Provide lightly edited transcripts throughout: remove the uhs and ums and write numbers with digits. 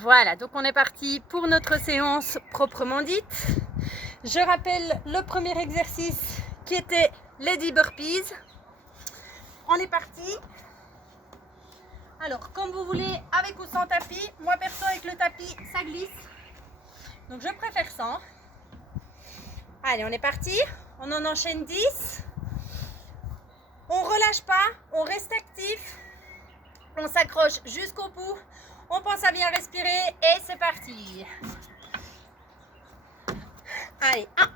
Voilà, donc on est parti pour notre séance proprement dite. Je rappelle le premier exercice qui était les 10 burpees. On est parti. Alors, comme vous voulez, avec ou sans tapis. Moi, perso, avec le tapis, ça glisse. Donc, je préfère sans. Allez, on est parti. On en enchaîne 10. On relâche pas, on reste actif. On s'accroche jusqu'au bout. On pense à bien respirer et c'est parti. Allez, 1,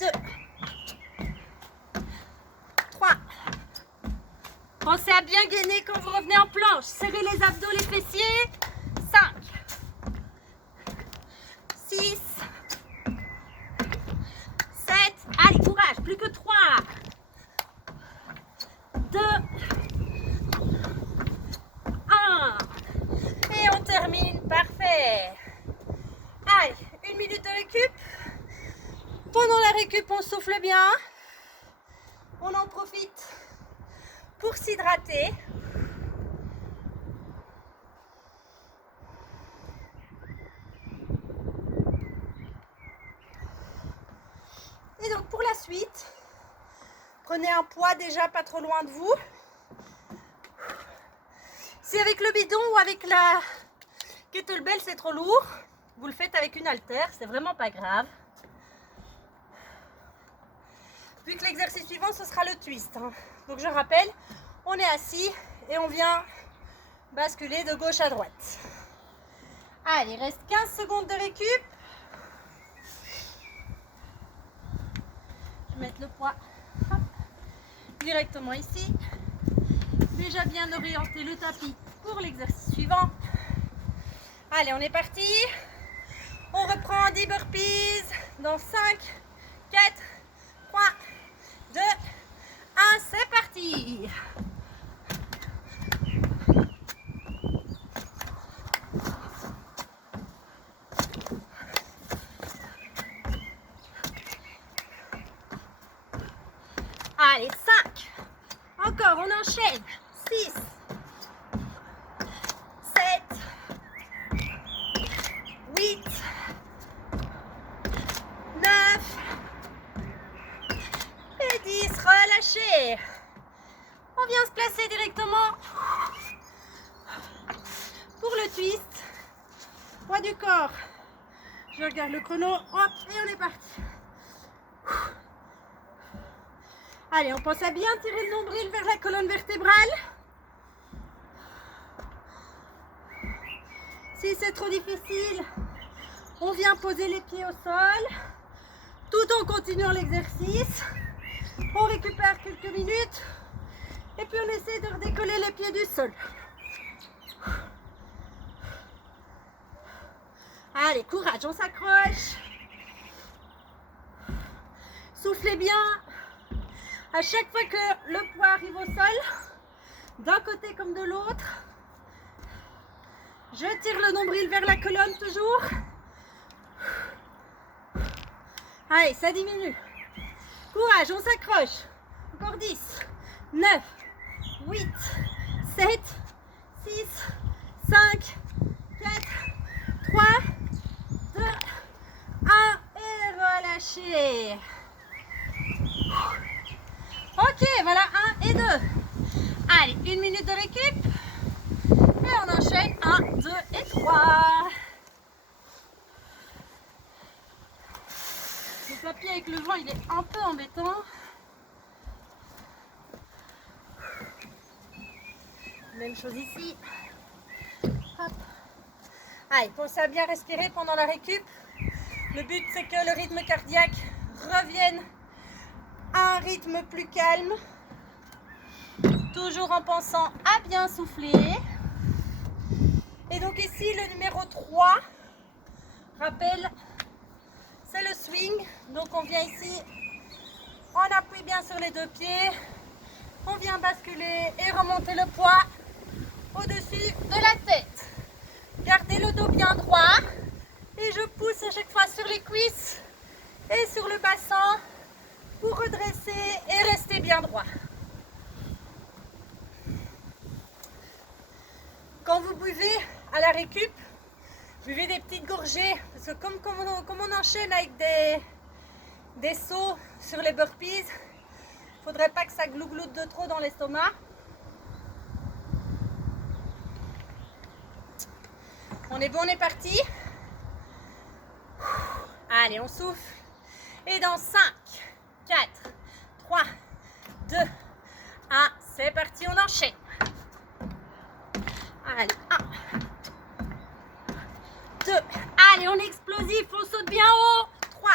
2, 3. Pensez à bien gainer quand vous revenez en planche. Serrez les abdos, les fessiers. 5, 6, 7. Allez, courage, plus que 3. 2, 1. Et on termine, parfait. Allez, 1 minute de récup. Pendant la récup, on souffle bien. On en profite pour s'hydrater. Et donc pour la suite, prenez un poids déjà pas trop loin de vous. Si avec le bidon ou avec la kettlebell c'est trop lourd, vous le faites avec une haltère, c'est vraiment pas grave. Puis que l'exercice suivant ce sera le twist. Donc je rappelle, on est assis et on vient basculer de gauche à droite. Allez, il reste 15 secondes de récup. Je vais mettre le poids directement ici. Déjà bien orienter le tapis pour l'exercice suivant. Allez, on est parti. On reprend 10 burpees dans 5, 4, 3, 2, 1. C'est parti. Allez, 5. Encore, on enchaîne. 6, 7, 8, 9 et 10. Relâchez. On vient se placer directement pour le twist. Poids du corps. Je regarde le chrono. Hop, et on est parti. Allez, on pense à bien tirer le nombril vers la colonne vertébrale. Si c'est trop difficile, on vient poser les pieds au sol, tout en continuant l'exercice. On récupère quelques minutes et puis on essaie de redécoller les pieds du sol. Allez, courage, on s'accroche. Soufflez bien. À chaque fois que le poids arrive au sol, d'un côté comme de l'autre, je tire le nombril vers la colonne toujours. Allez, ça diminue. Courage, on s'accroche. Encore 10, 9, 8, 7, 6, 5, 4, 3, 2, 1 et relâchez. Ok, voilà 1 et 2. Allez, 1 minute de récup. Et on enchaîne 1, 2 et 3. Le tapis avec le vent, il est un peu embêtant. Même chose ici. Hop. Allez, pensez à bien respirer pendant la récup. Le but, c'est que le rythme cardiaque revienne à un rythme plus calme. Toujours en pensant à bien souffler. Et donc ici, le numéro 3, rappel, c'est le swing. Donc on vient ici, on appuie bien sur les deux pieds. On vient basculer et remonter le poids au-dessus de la tête. Gardez le dos bien droit. Et je pousse à chaque fois sur les cuisses et sur le bassin pour redresser et rester bien droit. Quand vous buvez à la récup, buvez des petites gorgées, parce que comme on enchaîne avec des sauts sur les burpees, il ne faudrait pas que ça glougloute de trop dans l'estomac. On est bon, on est parti. Allez, on souffle. Et dans 5, 4, 3, 2, 1, c'est parti, on enchaîne. Allez, 1, 2, allez, on est explosif, on saute bien haut. 3,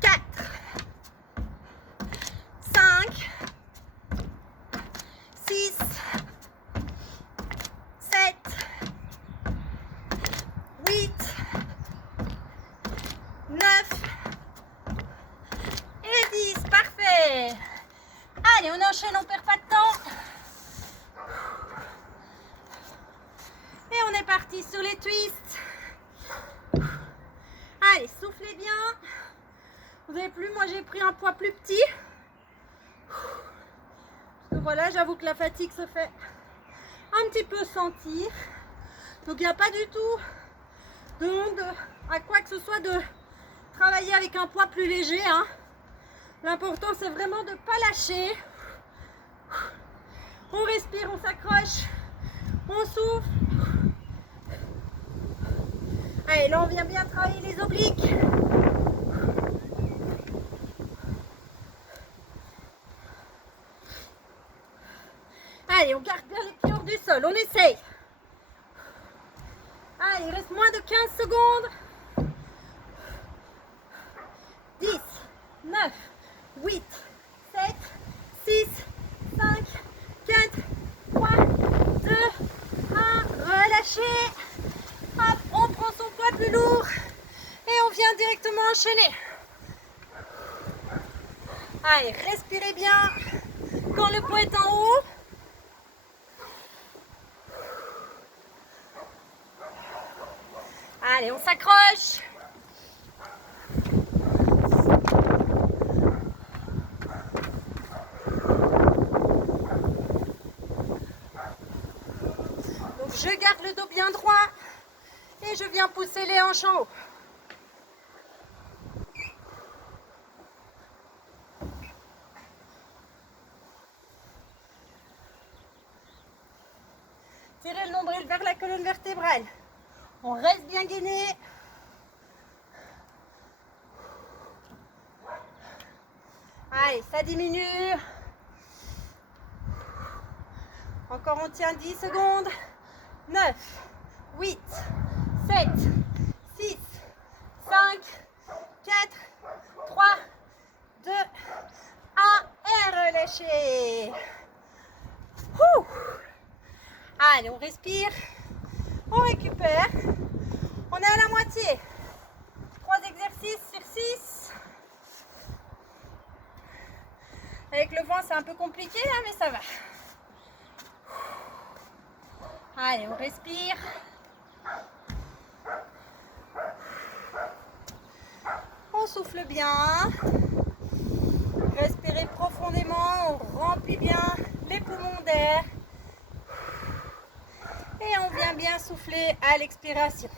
4, 5, 6, 7, 8, 9 et 10. Parfait. Allez, on enchaîne, on perd pas de temps. Et on est parti sur les twists. Allez, soufflez bien. Vous avez plus, moi j'ai pris un poids plus petit. Donc voilà, j'avoue que la fatigue se fait un petit peu sentir. Donc il n'y a pas du tout de honte à quoi que ce soit de travailler avec un poids plus léger. Hein. L'important c'est vraiment de ne pas lâcher. On respire, on s'accroche, on souffle. Allez, là on vient bien travailler les obliques. Allez, on garde bien les pieds hors du sol, on essaye. Allez, il reste moins de 15 secondes. 10, 9, 8, 7, 6, 5, 4, 3, 2, 1. Relâchez. Hop, on prend son poids plus lourd et on vient directement enchaîner. Allez, respirez bien quand le poids est en haut. Allez, on s'accroche. Donc je garde le dos bien droit et je viens pousser les hanches en haut. Tirez le nombril vers la colonne vertébrale. On reste bien gainé. Allez, ça diminue. Encore on tient 10 secondes. 9, 8, 7, 6, 5, 4, 3, 2, 1. Et relâchez. Ouh. Allez, on respire. On récupère. On est à la moitié. 3 exercices sur 6. Avec le vent, c'est un peu compliqué là, mais ça va. Allez, on respire. On souffle bien. Respirez profondément. On remplit bien les poumons d'air. Et on vient bien souffler à l'expiration.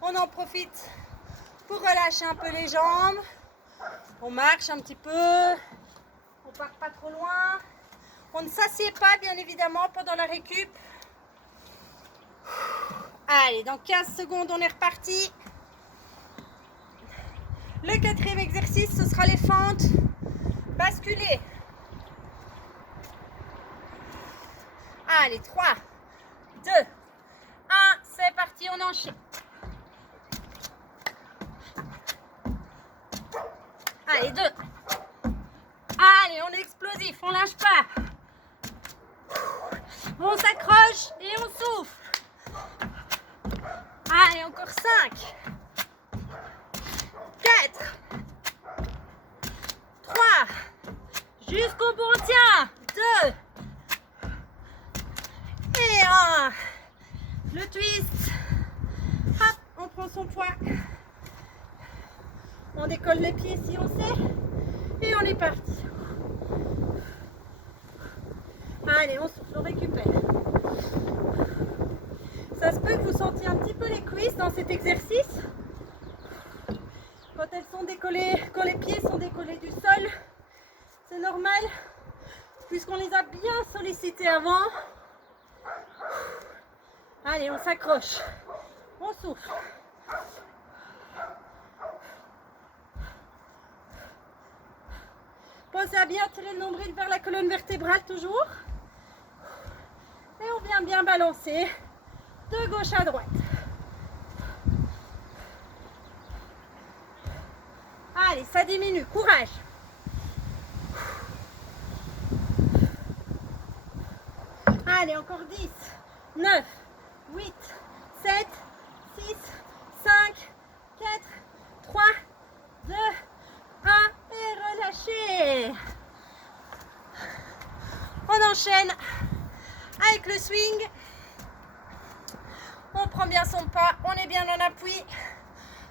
On en profite pour relâcher un peu les jambes. On marche un petit peu. On part pas trop loin. On ne s'assied pas, bien évidemment, pendant la récup. Allez, dans 15 secondes, on est reparti. Le 4e exercice, ce sera les fentes basculées. Allez, 3, 2, 1, c'est parti, on enchaîne. Allez, 2. Allez, on est explosif, on lâche pas. On s'accroche et on souffle. Allez, encore 5, 4, 3, jusqu'au bout on tient. 2 et 1. Le twist. Hop, on prend son poids. On décolle les pieds si on sait. Et on est parti. Allez, on souffle, on récupère. Ça se peut que vous sentiez un petit peu les cuisses dans cet exercice. Quand elles sont décollées, quand les pieds sont décollés du sol, c'est normal, puisqu'on les a bien sollicités avant. Allez, on s'accroche, on souffle. Pensez à bien tirer le nombril vers la colonne vertébrale toujours. Et on vient bien balancer de gauche à droite. Allez, ça diminue, courage. Allez, encore 10, 9, 8, 7, 6, 5, 4, 3, 2, 1 et relâchez. On enchaîne avec le swing. On prend bien son pas, on est bien en appui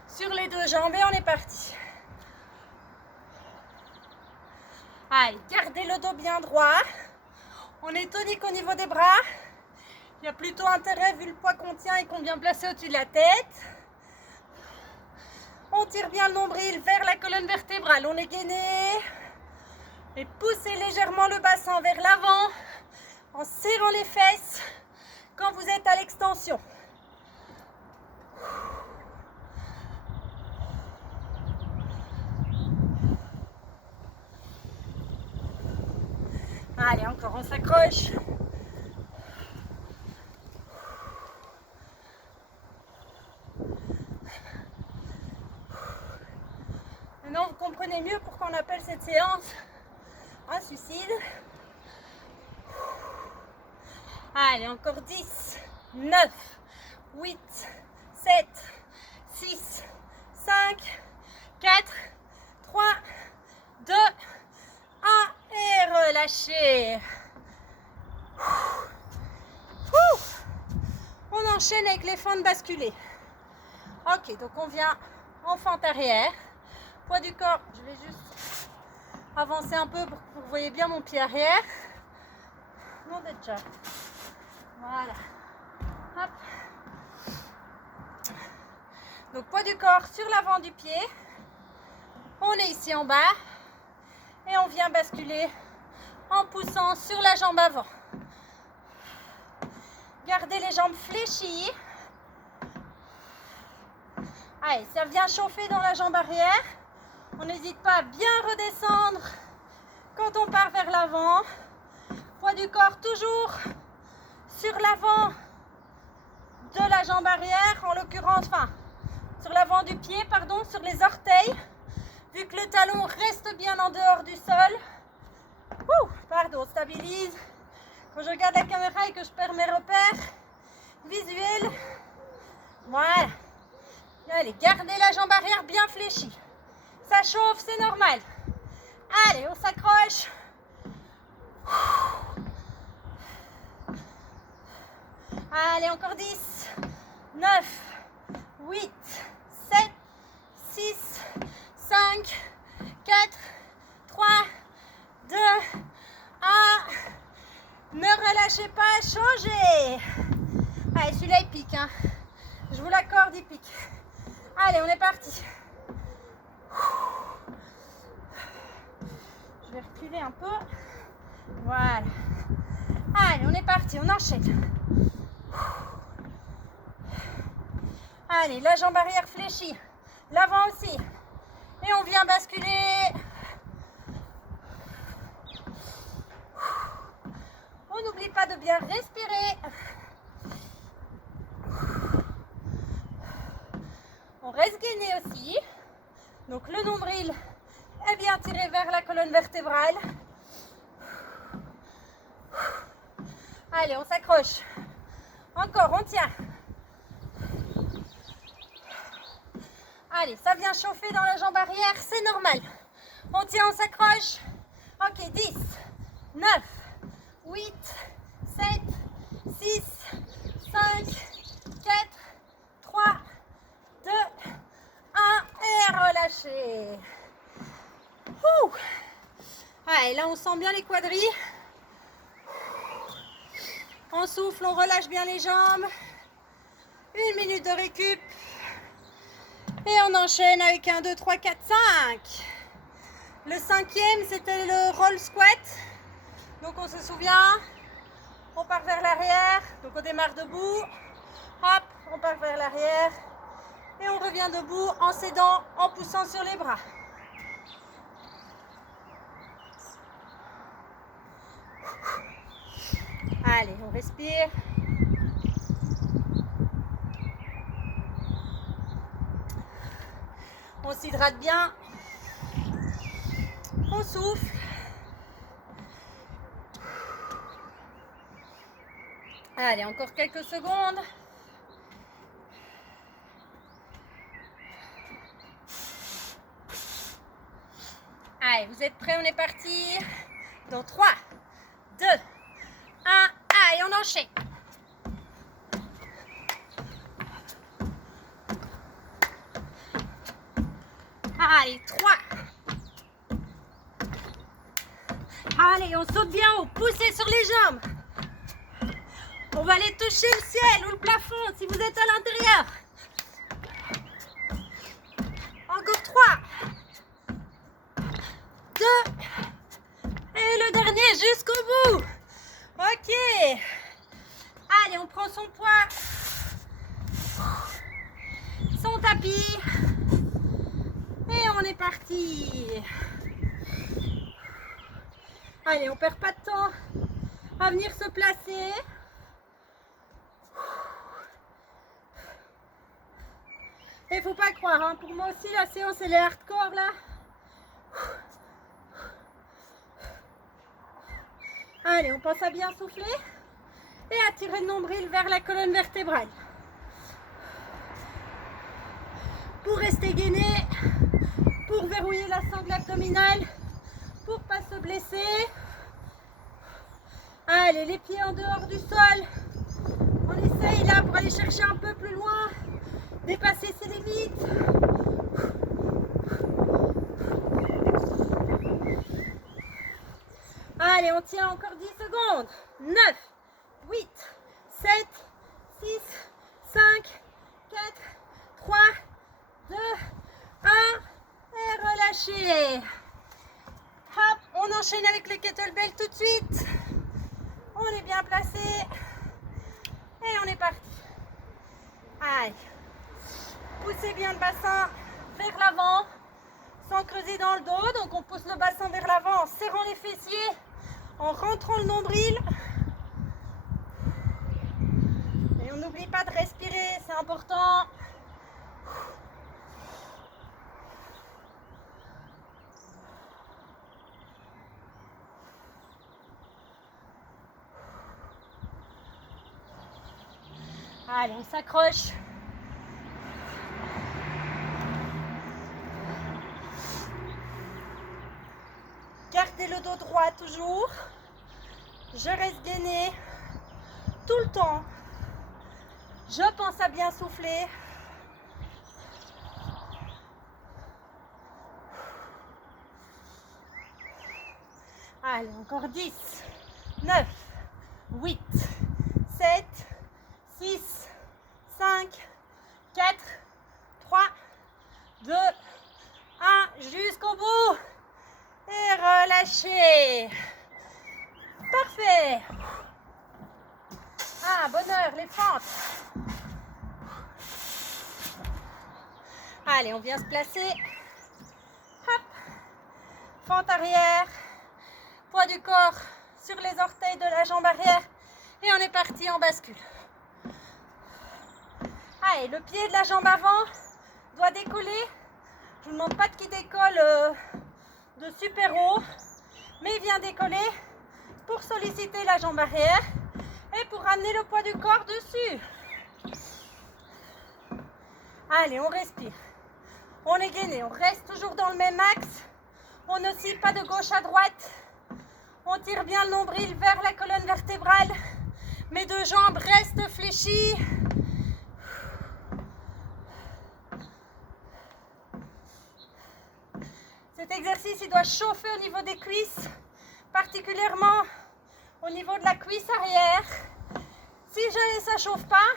sur les deux jambes et on est parti. Allez, gardez le dos bien droit. On est tonique au niveau des bras. Il y a plutôt intérêt vu le poids qu'on tient et qu'on vient placer au-dessus de la tête. On tire bien le nombril vers la colonne vertébrale. On est gainé. Et poussez légèrement le bassin vers l'avant en serrant les fesses quand vous êtes à l'extension. Allez, encore, on s'accroche. Maintenant, vous comprenez mieux pourquoi on appelle cette séance un suicide. Allez, encore 10, 9, 8, 7, 6, 5, 4, 3, 2, 1 et relâchez. On enchaîne avec les fentes basculées. Ok, donc on vient en fente arrière. Poids du corps, je vais juste avancer un peu pour que vous voyez bien mon pied arrière. Non, déjà. Voilà. Hop. Donc poids du corps sur l'avant du pied. On est ici en bas. Et on vient basculer en poussant sur la jambe avant. Gardez les jambes fléchies. Allez, ça vient chauffer dans la jambe arrière. On n'hésite pas à bien redescendre quand on part vers l'avant. Poids du corps toujours sur l'avant de la jambe arrière, en l'occurrence, enfin, sur l'avant du pied, pardon, sur les orteils. Vu que le talon reste bien en dehors du sol. Pardon, stabilise. Quand je regarde la caméra et que je perds mes repères visuels. Voilà. Allez, gardez la jambe arrière bien fléchie. Ça chauffe, c'est normal. Allez, on s'accroche. Allez, encore 10, 9, 8, 7, 6, 5, 4, 3, 2, 1. Ne relâchez pas, changez. Allez, celui-là, il pique. Hein. Je vous l'accorde, il pique. Allez, on est parti. Je vais reculer un peu. Voilà. Allez, on est parti, on enchaîne. Allez, la jambe arrière fléchie. L'avant aussi. Et on vient basculer. On n'oublie pas de bien respirer. On reste gainé aussi. Donc le nombril est bien tiré vers la colonne vertébrale. Allez, on s'accroche. Encore, on tient. Allez, ça vient chauffer dans la jambe arrière, c'est normal. On tient, on s'accroche. Ok, 10, 9, 8, 7, 6, 5, 4, 3, 2, 1 et relâchez. Allez, là on sent bien les quadrilles. On souffle, on relâche bien les jambes. 1 minute de récup. Et on enchaîne avec 1, 2, 3, 4, 5. Le 5e, c'était le roll squat. Donc on se souvient, on part vers l'arrière. Donc on démarre debout. Hop, on part vers l'arrière. Et on revient debout en s'aidant, en poussant sur les bras. Allez, on respire. On s'hydrate bien. On souffle. Allez, encore quelques secondes. Allez, vous êtes prêts? On est parti. Dans 3, 2, 1. Allez, on enchaîne. Allez, 3. Allez, on saute bien haut. Poussez sur les jambes. On va aller toucher le ciel ou le plafond si vous êtes à l'intérieur. Encore 3. 2. Et le dernier jusqu'au bout. Ok. Allez, on prend son poids. Son tapis. Et on est parti. Allez, on perd pas de temps à venir se placer. Et faut pas croire, hein, pour moi aussi la séance elle est hardcore là. Allez, on pense à bien souffler et à tirer le nombril vers la colonne vertébrale. Pour rester gainé, pour verrouiller la sangle abdominale, pour pas se blesser. Allez, les pieds en dehors du sol. On essaye là pour aller chercher un peu plus loin, dépasser ses limites. Allez, on tient encore 10 secondes. 9, 8, 7, 6, 5, 4, 3, 2, 1. Et relâchez. Hop, on enchaîne avec les kettlebells tout de suite. On est bien placé. Et on est parti. Allez. Poussez bien le bassin vers l'avant sans creuser dans le dos. Donc on pousse le bassin vers l'avant en serrant les fessiers, en rentrant le nombril. Et on n'oublie pas de respirer, c'est important. Allez, on s'accroche. Gardez le dos droit toujours. Je reste gainée tout le temps. Je pense à bien souffler. Allez, encore 10, 9, 8, 7, 6, 5, 4, 3, 2, 1, jusqu'au bout. Et relâchez. Parfait. Ah, bonheur, les fentes. Allez, on vient se placer. Hop. Fente arrière. Poids du corps sur les orteils de la jambe arrière. Et on est parti en bascule. Allez, le pied de la jambe avant doit décoller. Je ne vous demande pas de qui décolle de super haut, mais il vient décoller pour solliciter la jambe arrière et pour ramener le poids du corps dessus. Allez, on respire. On est gainé, on reste toujours dans le même axe. On n'oscille pas de gauche à droite. On tire bien le nombril vers la colonne vertébrale. Mes deux jambes restent fléchies. Cet exercice, il doit chauffer au niveau des cuisses, particulièrement au niveau de la cuisse arrière. jamais ça chauffe pas,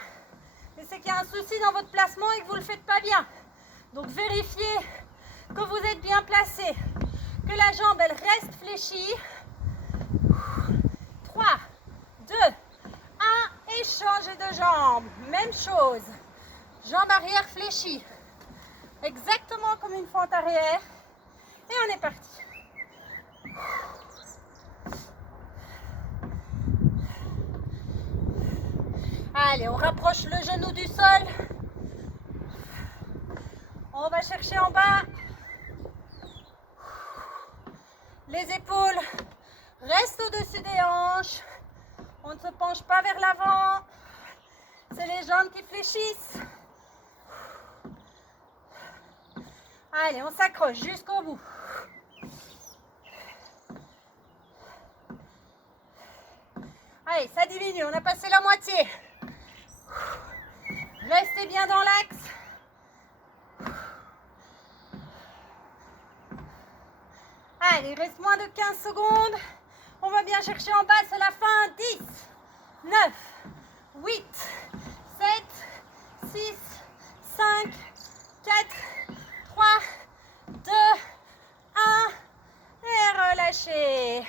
c'est qu'il y a un souci dans votre placement et que vous ne le faites pas bien. Donc vérifiez que vous êtes bien placé, que la jambe elle reste fléchie. 3, 2, 1 et changez de jambe. Même chose. Jambe arrière fléchie. Exactement comme une fente arrière. Et on est parti. Allez, on rapproche le genou du sol. On va chercher en bas. Les épaules restent au-dessus des hanches. On ne se penche pas vers l'avant. C'est les jambes qui fléchissent. Allez, on s'accroche jusqu'au bout. Allez, ça diminue. On a passé la moitié. Restez bien dans l'axe. Allez, il reste moins de 15 secondes. On va bien chercher en bas, c'est la fin. 10, 9, 8, 7, 6, 5, 4, 3, 2, 1. Et relâchez.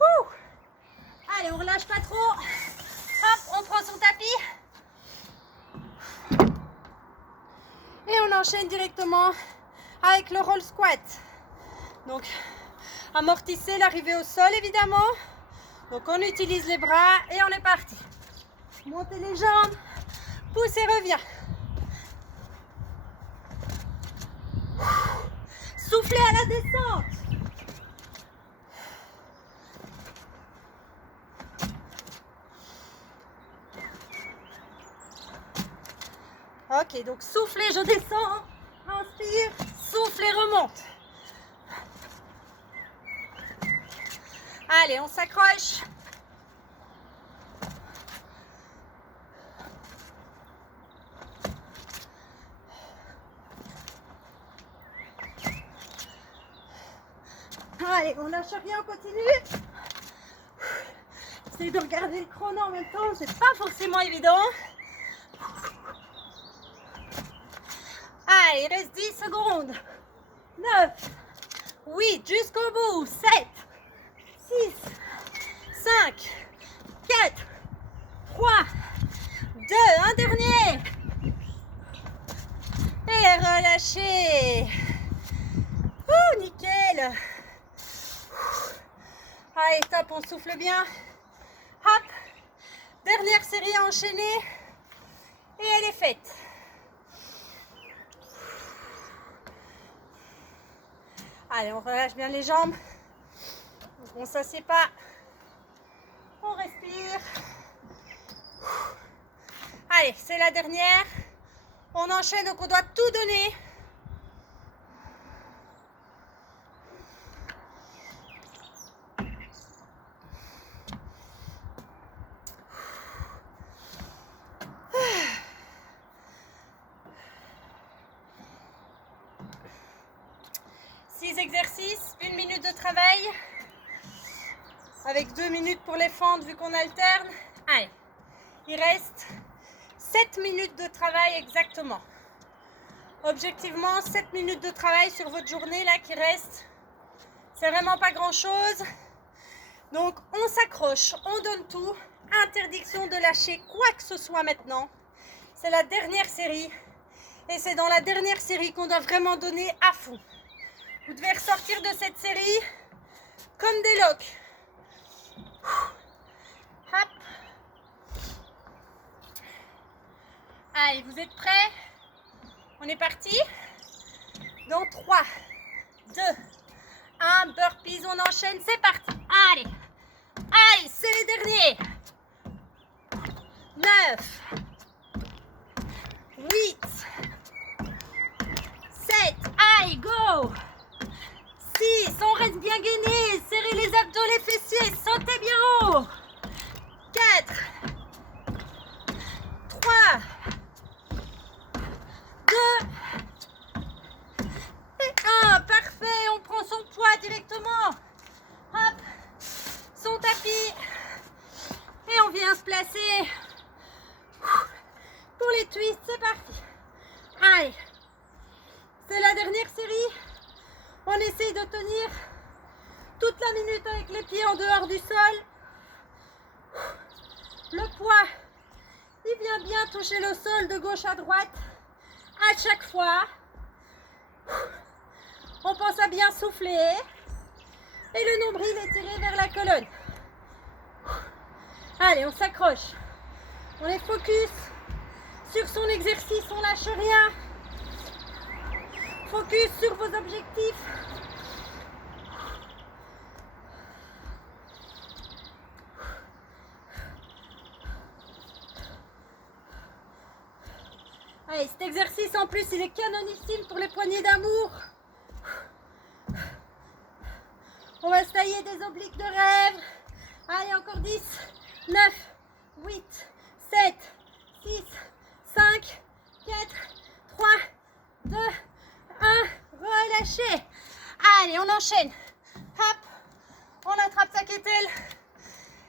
Ouh. Allez, on relâche pas trop. Hop, on prend son tapis. Et on enchaîne directement avec le roll squat. Donc, amortissez l'arrivée au sol, évidemment. Donc, on utilise les bras et on est parti. Montez les jambes, poussez, reviens. Soufflez à la descente. Ok, donc soufflez, je descends. Inspire, soufflez, remonte. Allez, on s'accroche. Allez, on lâche rien, on continue. Essayez de regarder le chrono en même temps, c'est pas forcément évident. Allez, il reste 10 secondes. 9, 8, jusqu'au bout. 7, 6, 5, 4, 3, 2, un dernier. Et relâchez. Ouh, nickel. Allez, top, on souffle bien. Hop. Dernière série à enchaîner. Et elle est faite. Allez, on relâche bien les jambes. Donc, on ne s'assied pas. On respire. Allez, c'est la dernière. On enchaîne, donc on doit tout donner. Exercices, 1 minute de travail avec 2 minutes pour les fentes vu qu'on alterne. Allez, il reste 7 minutes de travail exactement. Objectivement, 7 minutes de travail sur votre journée là qui reste. C'est vraiment pas grand chose. Donc on s'accroche, on donne tout. Interdiction de lâcher quoi que ce soit maintenant. C'est la dernière série et c'est dans la dernière série qu'on doit vraiment donner à fond. Vous devez ressortir de cette série comme des loques. Hop. Allez, vous êtes prêts? On est parti. Dans 3, 2, 1, burpees, on enchaîne, c'est parti. Allez, allez, c'est les derniers. 9, 8, 7, allez, go. 6, on reste bien gainé, serrez les abdos, les fessiers, sautez bien haut. 4, 3, 2 et 1. Parfait, on prend son poids directement. Hop, son tapis. Et on vient se placer pour les twists, c'est parti. Allez, c'est la dernière série. On essaye de tenir toute la minute avec les pieds en dehors du sol. Le poids, il vient bien toucher le sol de gauche à droite à chaque fois. On pense à bien souffler et le nombril est tiré vers la colonne. Allez, on s'accroche. On est focus sur son exercice, on lâche rien. Focus sur vos objectifs. Allez, cet exercice en plus, il est canonissime pour les poignées d'amour. On va se tailler des obliques de rêve. Allez, encore 10, 9, 8, 7, 6, 5, 4, 3, 2, 1. Relâchez. Allez, on enchaîne. Hop, on attrape sa kettle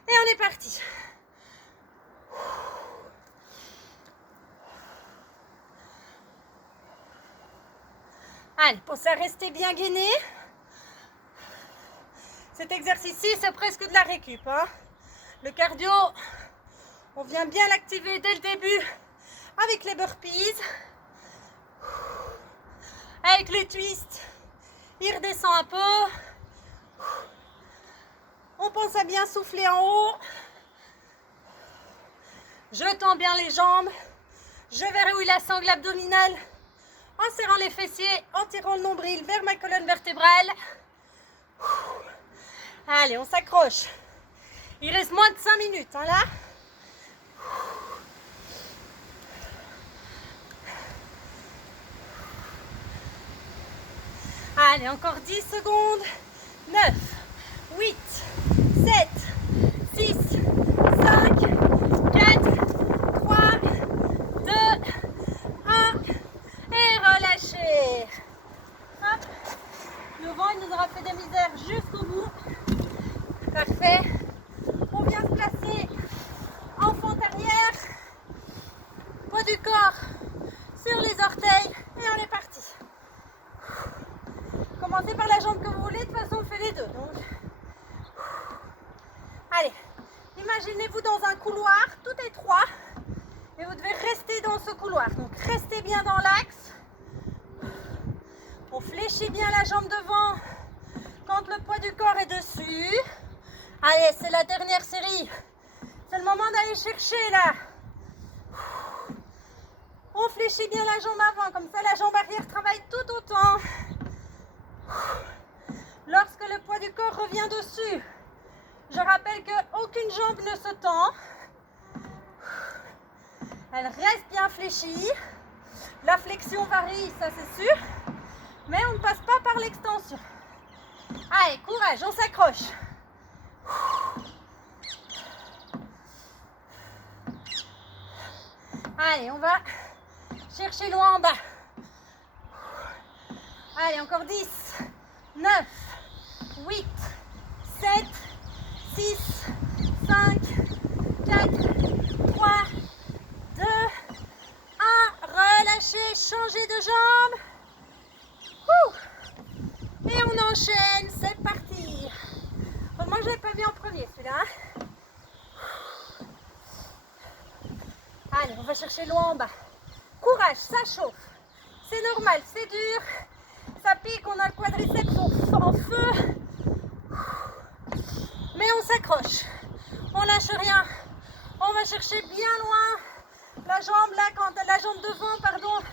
et on est parti. Allez, pensez à rester bien gainé. Cet exercice-ci, c'est presque de la récup. Hein. Le cardio, on vient bien l'activer dès le début avec les burpees. Avec les twists, il redescend un peu. On pense à bien souffler en haut. Je tends bien les jambes. Je verrouille la sangle abdominale en serrant les fessiers, en tirant le nombril vers ma colonne vertébrale. Allez, on s'accroche. Il reste moins de 5 minutes, hein, là. Allez, encore 10 secondes. 9, 8, 7, 6, 5, 4, 3, 2, 1. Et relâchez. Hop. Le vent, il nous aura fait des misères jusqu'au bout. Parfait. On vient se placer en fente arrière. Poids du corps sur les orteils. Et on est parti. Commencez par la jambe que vous voulez. De toute façon, on fait les deux. Donc. Allez. Imaginez-vous dans un couloir tout étroit. Et vous devez rester dans ce couloir. Donc, restez bien dans l'axe. On fléchit bien la jambe devant quand le poids du corps est dessus. Allez, c'est la dernière série. C'est le moment d'aller chercher là. On fléchit bien la jambe avant, comme ça la jambe arrière travaille tout autant. Lorsque le poids du corps revient dessus, je rappelle qu'aucune jambe ne se tend. Elle reste bien fléchie. La flexion varie, ça c'est sûr. Mais on ne passe pas par l'extension. Allez, courage, on s'accroche. Allez, on va chercher loin en bas. Allez, encore 10, 9, 8, 7, 6, 5, 4, 3, 2, 1. Relâchez, changez de jambe. Et on enchaîne, c'est parti. Moi, je l'ai pas mis en premier celui-là. Allez, on va chercher loin en bas. Courage, ça chauffe. C'est normal, c'est dur. Ça pique, on a le quadriceps en feu. Mais on s'accroche. On lâche rien. On va chercher bien loin. La jambe là, quand la jambe devant, pardon,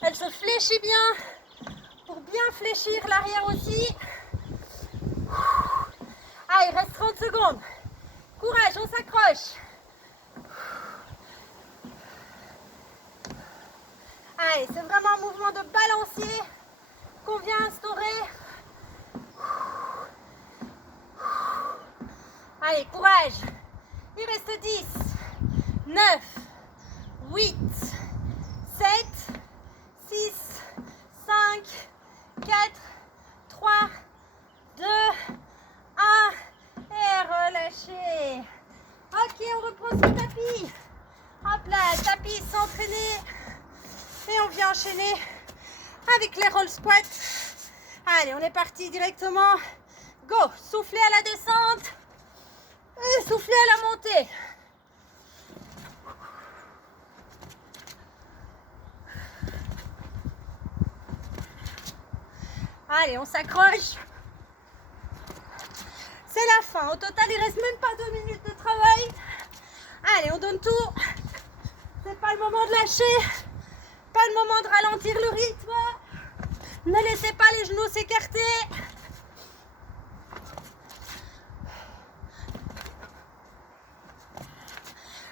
elle se fléchit bien. Pour bien fléchir l'arrière aussi. Ah, il reste 30 secondes. Courage, on s'accroche. Allez, c'est vraiment un mouvement de balancier qu'on vient instaurer. Allez, courage. Il reste 10, 9, 8, 7, 6, 5, 4, 3, 2, 1. Et relâchez. Ok, on reprend sur le tapis. Hop Hop là, tapis, s'entraîner. Et on vient enchaîner avec les roll squats. Allez, on est parti directement. Go, soufflez à la descente et soufflez à la montée. Allez, on s'accroche. C'est la fin. Au total, il reste même pas 2 minutes de travail. Allez, on donne tout. C'est pas le moment de lâcher. Pas le moment de ralentir le rythme. Ne laissez pas les genoux s'écarter.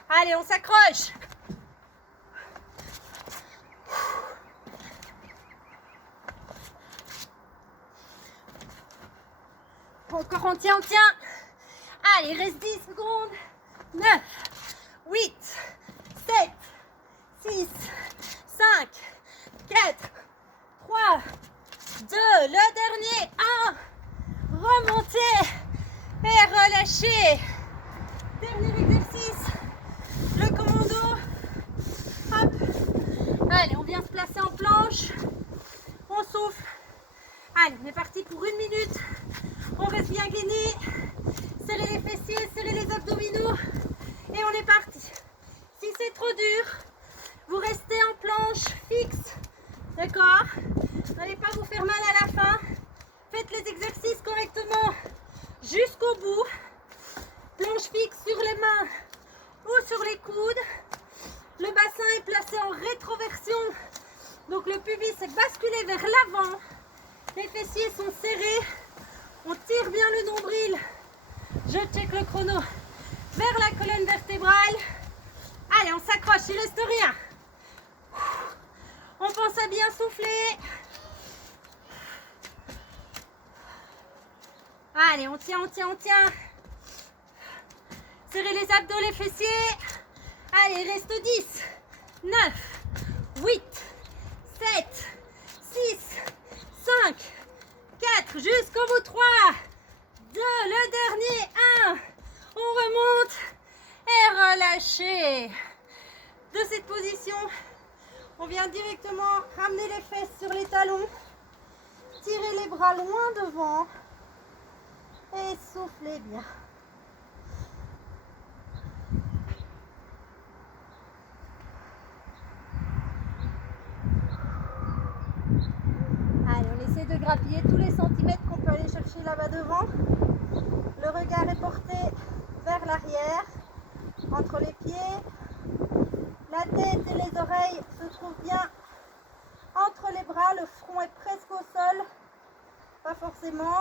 Allez, on s'accroche. Encore on tient, on tient. Allez, il reste 10 secondes. 9, 8, 7, 6, 5, 4, 3, 2, le dernier, 1. Remontez et relâchez. Dernier exercice, le commando. Hop. Allez, on vient se placer en planche. On souffle. Allez, on est parti pour 1 minute. On reste bien gainé. Serrez les fessiers, serrez les abdominaux. Et on est parti. Si c'est trop dur, vous restez en planche fixe. D'accord? N'allez pas vous faire mal à la fin. Faites les exercices correctement jusqu'au bout. Planche fixe sur les mains ou sur les coudes. Le bassin est placé en rétroversion. Donc le pubis est basculé vers l'avant. Les fessiers sont serrés. On tire bien le nombril. Je check le chrono vers la colonne vertébrale. Allez, on s'accroche, il ne reste rien. On pense à bien souffler. Allez, on tient, on tient, on tient. Serrez les abdos, les fessiers. Allez, il reste 10, 9, 8, 7, 6, 5, 4, jusqu'au bout, 3, 2, le dernier, 1. On remonte et relâchez. De cette position, on vient directement ramener les fesses sur les talons. Tirez les bras loin devant et soufflez bien. Allez, on essaie de grappiller tous les centimètres qu'on peut aller chercher là-bas devant. Le regard est porté vers l'arrière, entre les pieds. La tête et les oreilles se trouvent bien entre les bras. Le front est presque au sol, pas forcément.